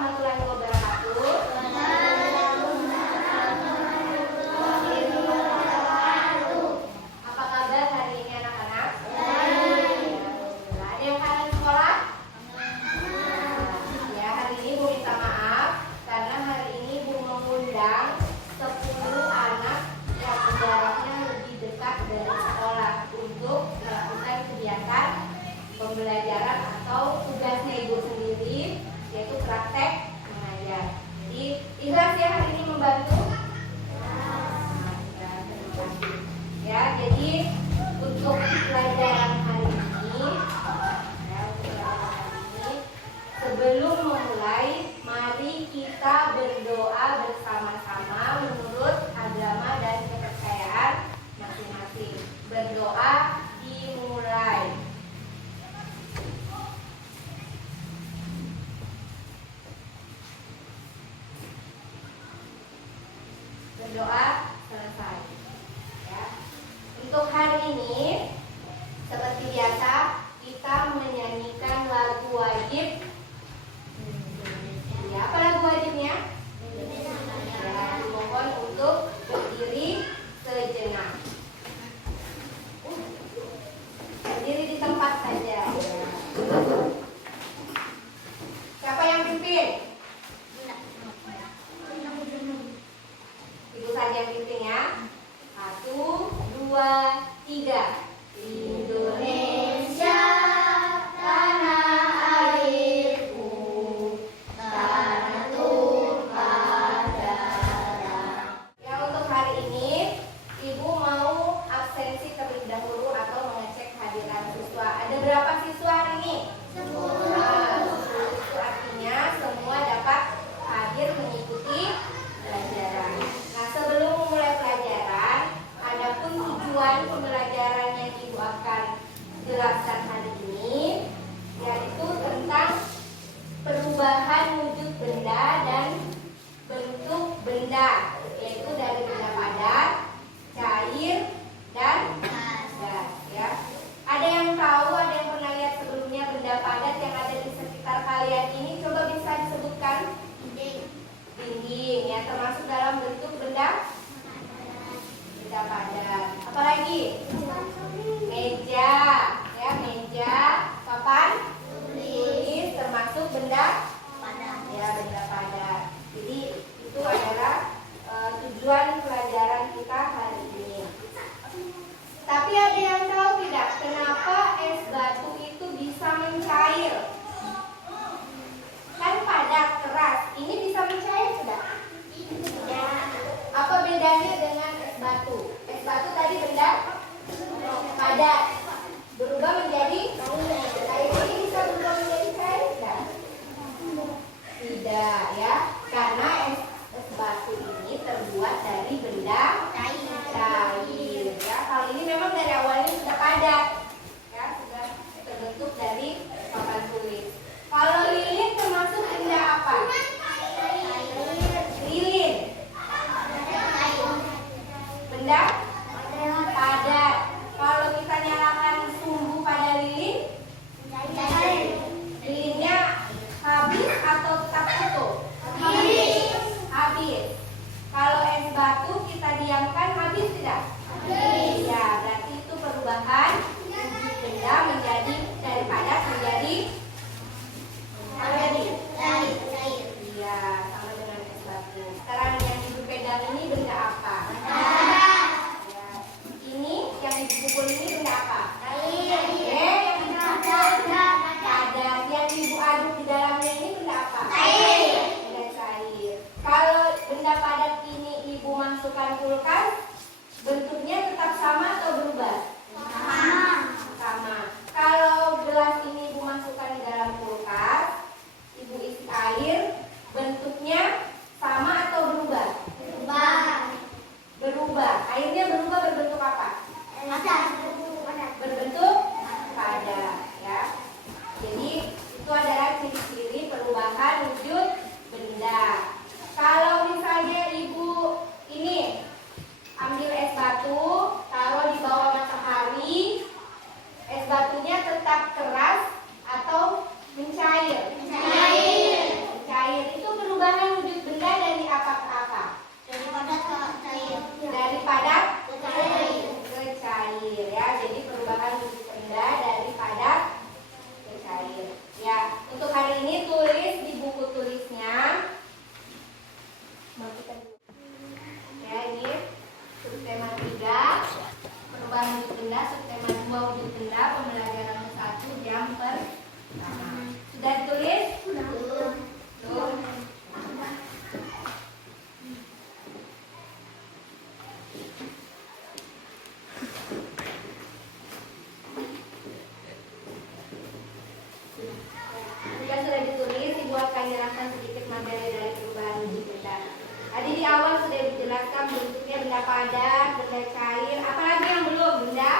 warahmatullahi wabarakatuh. Apa kabar hari ini anak-anak? Ada yang kangen sekolah? Ya, hari ini Bu minta maaf karena hari ini Bu mengundang 10 anak yang jaraknya lebih dekat dari sekolah untuk melakukan kegiatan pembelajaran atau tugasnya Ibu sendiri, yaitu praktek mengajar. Jadi ikhlas ya hari ini membantu. Ya, jadi untuk pelajaran hari ini, sebelum memulai, mari kita berdoa bersama-sama menurut agama dan kepercayaan masing-masing. Berdoa dimulai. Berdoa selesai. Ya. Untuk hari ini, seperti biasa, kita menyanyikan lagu wajib. Ya, apa lagu wajibnya? Ya, dimohon untuk berdiri sejenak. Berdiri di tempat saja. Siapa yang pimpin? Ibu saja yang pimpin ya. 1, 2, 3. Indonesia, tanah airku, tanah tumpah darah. Ya, untuk hari ini Ibu mau absensi terlebih dahulu atau mengecek hadiran siswa. Ada berapa siswa hari ini? 10. Nah, 10 itu artinya semua dapat hadir mengikuti pelajaran. Nah, sebelum memulai pelajaran, adapun tujuan pembelajaran yang Ibu akan jelaskan hari ini, yaitu tentang perubahan wujud benda dan bentuk benda, yaitu dari benda padat, cair, dan gas. Ya. Ada yang tahu, ada yang pernah lihat sebelumnya benda padat yang ada di sekitar kalian ini? Coba bisa disebutkan. Dinding, ya, termasuk dalam bentuk benda padat. Apalagi? Meja, ya, meja, papan tulis, termasuk benda padat. Ya, benda padat. Jadi itu adalah tujuan pelajaran kita hari ini. Tapi ada yang tahu tidak kenapa es batu itu bisa mencair? Kan padat, keras. Ini bisa mencair tidak? Ya. Apa bedanya dengan es batu? Es batu tadi benda padat, berubah menjadi cair. Ini bisa berubah menjadi cair tidak? Tidak, ya. Karena es batu ini terbuat dari benda cair. Ya, kalau ini memang dari awalnya sudah padat, ya, sudah terbentuk dari papan tulis. Kalau lilin termasuk benda apa? Lilin. Benda padat. Kalau kita nyalakan sumbu pada lilin, lilinnya habis atau tetap utuh? Habis. Kalau es batu kita diamkan, habis tidak? Habis. Ya, berarti itu perubahan wujud benda menjadi dari padat menjadi cair. Iya, sama dengan es batu. Sekarang yang Ibu pegang ini benda apa? Ya. Ini yang Ibu pukul ini benda apa? Yang dipukul padat. Yang Ibu aduk di dalamnya ini benda apa? Benda cair. Kalau benda padat ini Ibu masukkan kulkas, bentuknya tetap sama atau berubah? Sama. Kalau gelas ini Ibu masukkan di dalam kulkas, Ibu isi air, bentuknya sama atau berubah? Berubah. Airnya berubah berbentuk apa? Berbentuk padat, ya. Jadi itu adalah ciri-ciri perubahan wujud benda. Kalau misalnya Ibu ini ambil es batu, taruh di bawah matahari, es batunya tetap keras atau mencair? Mencair. padat, benda cair. Apalagi yang belum? Benda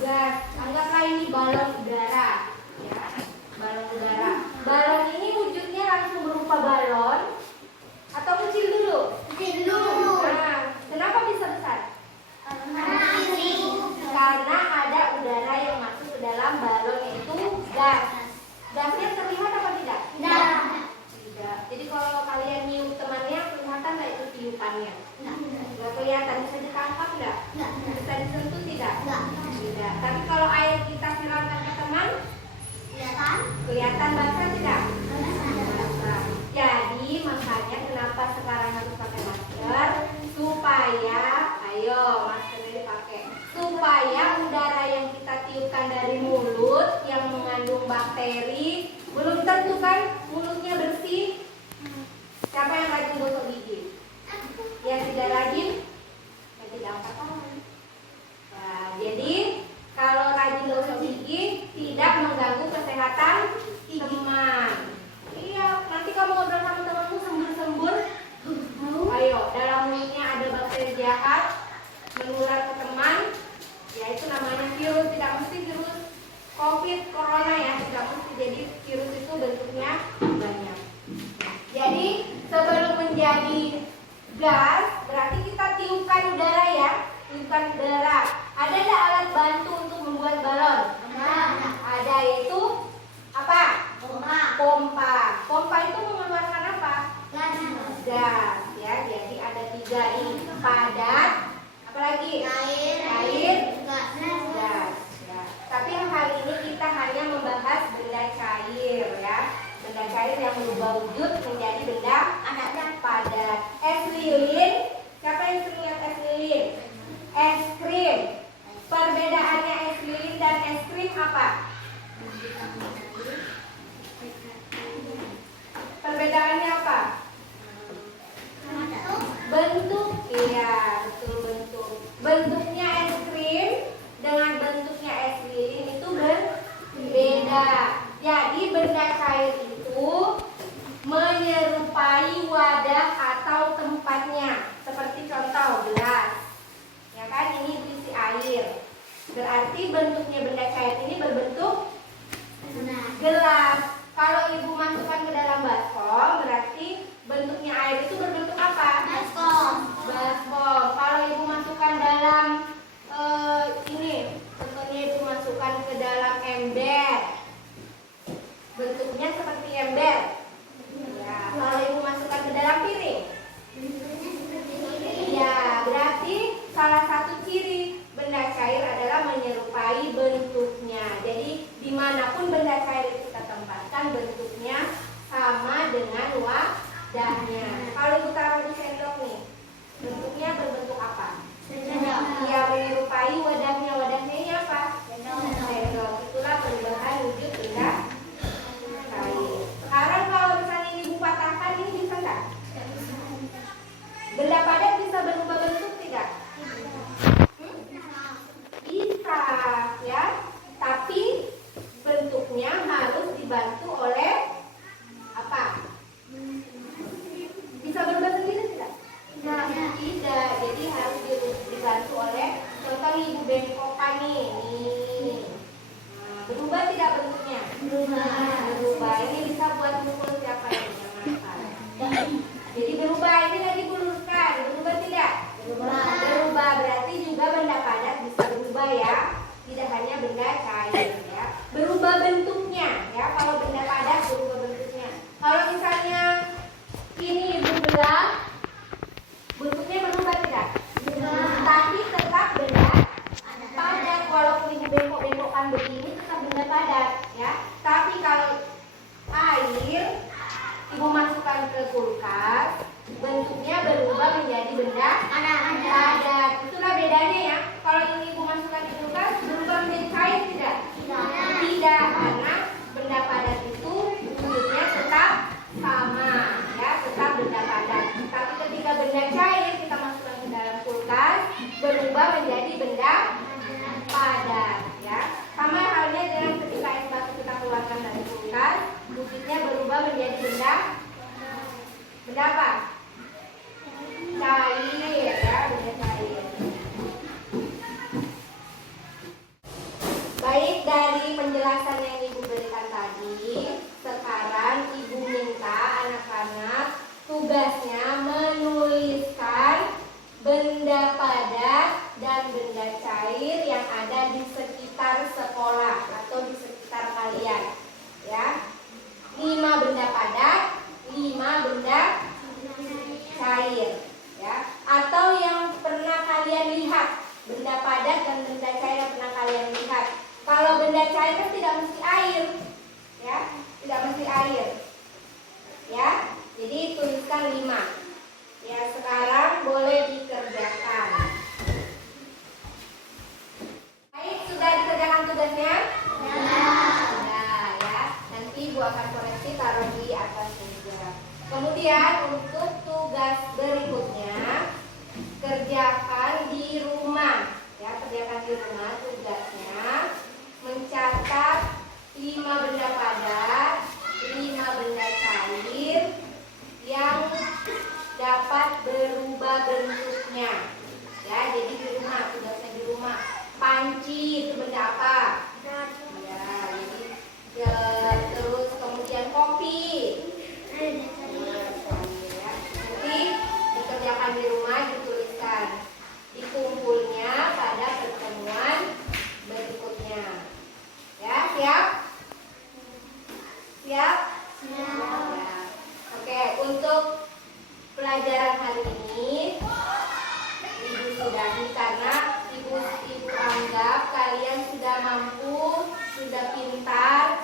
gas. Anggaplah ini balon udara. Ya, balon udara. Balon ini wujudnya langsung berupa balon atau kecil dulu? Kecil dulu. Nah, kenapa bisa besar? Karena ada udara yang masuk ke dalam balon, yaitu gas. Gasnya terlihat apa tidak? Tidak. Jadi kalau kalian niup temannya, kelihatan nggak itu tiupannya? Nggak kelihatan. Bisa ditangkap nggak? Bisa disentuh tidak? Tidak. Tapi kalau air kita siramkan ke teman, kelihatan basah tidak? Basah. Jadi makanya kenapa sekarang harus pakai masker? Supaya, ayo maskernya dipakai. Supaya udara yang kita tiupkan dari mulut yang mengandung bakteri, belum tentu kan mulutnya bersih. Siapa yang rajin gosok gigi? Yang tidak rajin, yang tidak angkat tangan. Nah, jadi kalau rajin gosok gigi tidak mengganggu kesehatan teman. Iya, nanti kamu ngobrol sama temanmu sembur-sembur. Ayo, dalam mulutnya ada bakteri jahat menular ke teman. Ya itu namanya virus, tidak mesti virus COVID, corona ya, tidak mesti. Jadi virus itu bentuknya banyak. Jadi sebelum menjadi gas, berarti kita tiupkan udara ya, tiupkan udara. Ada nggak alat bantu untuk membuat balon? Ada, yaitu apa? Pompa. Pompa itu mengeluarkan apa? Gas. Ya, jadi ada 3 nih, padat, apalagi? Air, gas. Ya. Tapi hari ini kita hanya membahas benda cair ya. Benda cair yang berubah wujud menjadi benda padat. Es lilin, siapa yang sering lihat es lilin? Es krim. Perbedaannya es lilin dan es krim apa? Perbedaannya apa? Bentuk, iya betul, bentuk. Bentuknya es krim dengan bentuknya es lilin itu berbeda. Jadi benda cair itu menyerupai wadah atau tempatnya. Seperti contoh gelas, ya kan, ini berisi air. Berarti bentuknya benda cair ini berbentuk gelas. Kalau ibu masukkan ke dalam baskom, berarti bentuknya air itu berbentuk apa? Baskom. Kalau ibu masukkan dalam ini, contohnya ibu masukkan ke dalam ember, bentuknya seperti ember. Ya, kalau ibu masukkan ke dalam piring, ya berarti salah satu ciri benda cair adalah menyerupai bentuknya. Jadi dimanapun benda cair itu kita tempatkan, bentuknya sama dengan wadahnya. Kalau ibu taruh di sendok nih, bentuknya berbentuk apa? Sendok. Iya, menyerupai wadahnya. Wadahnya ini apa? Sendok. Itulah perubahan wujud benda cair. Sekarang kalau misalnya ibu patahkan, ini bisa nggak? Benda padat bisa berubah bentuk tidak? Bisa ya, tapi bentuknya harus dibantu oleh apa? Bisa berubah sendiri tidak? Tidak, jadi harus dibantu oleh, contoh ibu bengkokan nih. Nah, berubah tidak bentuknya? Berubah. Ini bisa buat mukul siapa yang makan. Jadi berubah, ini lagi diluruskan. Berubah tidak? Berubah berarti juga benda padat bisa berubah ya. Tidak hanya benda cair ya. Berubah bentuknya ya. Kalau benda padat berubah bentuknya. Kalau misalnya ini ibu belah, bentuknya berubah tidak? Tapi tetap benda padat. Walaupun ibu bengkok-bengkokkan begini tetap benda padat ya. Tapi kalau air ibu masukkan ke kulkas, bentuknya berubah menjadi benda padat. Itulah bedanya ya. Kalau ini ibu masukkan di kulkas, berubah menjadi cair tidak? Tidak, karena benda padat itu wujudnya tetap sama ya, tetap benda padat. Tapi ketika benda cair kita masukkan ke dalam kulkas, berubah menjadi benda padat ya. Sama halnya dengan ketika es batu kita keluarkan dari kulkas, wujudnya berubah menjadi benda apa? Cair ya, benda atas meja. Kemudian untuk tugas berikutnya, kerjakan di rumah. Ya, kerjakan di rumah tugasnya mencatat 5 benda padat, 5 benda cair yang dapat berubah bentuknya. Ya, jadi di rumah, tugasnya di rumah. Panci itu benda apa? Ya, jadi terus kemudian kopi. Ya, nanti dikerjakan di rumah, dituliskan. Dikumpulnya pada pertemuan berikutnya. Ya, siap? Siap? Siap. Ya. Oke, untuk pelajaran hari ini Ibu sudahi karena Ibu anggap kalian sudah mampu, sudah pintar